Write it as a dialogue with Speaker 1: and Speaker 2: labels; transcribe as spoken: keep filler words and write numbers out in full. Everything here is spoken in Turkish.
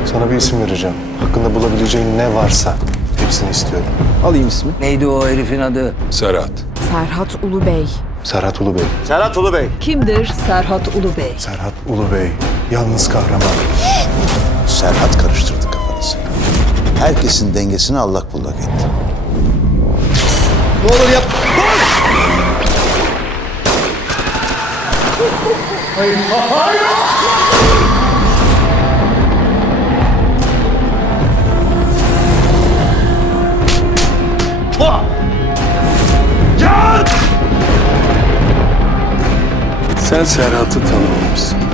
Speaker 1: Sana bir isim vereceğim. Hakkında bulabileceğin ne varsa hepsini istiyorum.
Speaker 2: Alayım ismi.
Speaker 3: Neydi o herifin adı?
Speaker 4: Serhat.
Speaker 5: Serhat Ulubey.
Speaker 1: Serhat Ulubey.
Speaker 6: Serhat Ulubey.
Speaker 7: Kimdir Serhat Ulubey?
Speaker 1: Serhat Ulubey. Yalnız kahraman.
Speaker 8: Serhat karıştırdı kafanızı. Herkesin dengesini allak bullak etti.
Speaker 2: Ne olur yap.
Speaker 1: Sen Serhat'ı tanımamışsın.